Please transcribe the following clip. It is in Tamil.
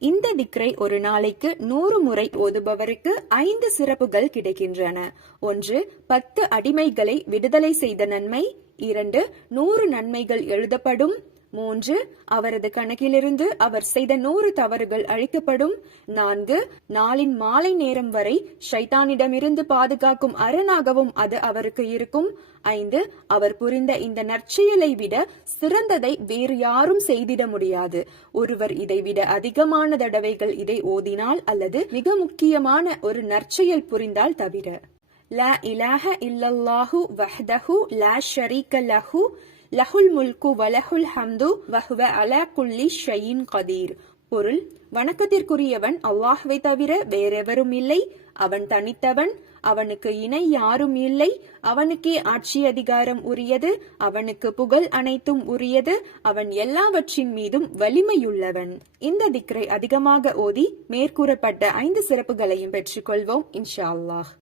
இந்த திக்ரை ஒரு நாளைக்கு நூறு முறை ஓதுபவருக்கு ஐந்து சிறப்புகள் கிடைக்கின்றன. ஒன்று பத்து அடிமைகளை விடுதலை செய்த நன்மை. இரண்டு நூறு நன்மைகள் எழுதப்படும். மூன்று அவரது கணக்கிலிருந்து அவர் செய்த நூறு தவறுகள் அழிக்கப்படும். நான்கு நாளின் மாலை நேரம் வரை ஷைத்தானிடமிருந்து பாதுகாக்கும் அரணாகவும் அது அவருக்கு இருக்கும். ஐந்து அவர் புரிந்த இந்த நற்செயலை விட சிறந்ததை வேறு யாரும் செய்திட முடியாது. ஒருவர் இதை விட அதிகமான தடவைகள் இதை ஓதினால் அல்லது மிக முக்கியமான ஒரு நற்செயல் புரிந்தால் தவிர. லா இலாஹ இல்லல்லாஹு வஹ்தஹு லா ஷரீக லஹு. லஹுல் முல்கு வலஹுல் ஹம்து வஹுவ அலா குல்லி ஷயின் கதீர். பொருள் வணக்கத்திற்குரியவன் அல்லாஹ்வை தவிர வேறெவரும் இல்லை. அவன் தனித்தவன் அவனுக்கு இணை யாரும் இல்லை. அவனுக்கே ஆட்சி அதிகாரம் உரியது அவனுக்கு புகழ் அனைத்தும் உரியது அவன் எல்லாவற்றின் மீதும் வலிமையுள்ளவன். இந்த திக்ரை அதிகமாக ஓதி மேற்கூறப்பட்ட ஐந்து சிறப்புகளையும் பெற்றுக்கொள்வோம் இன்ஷா அல்லாஹ்.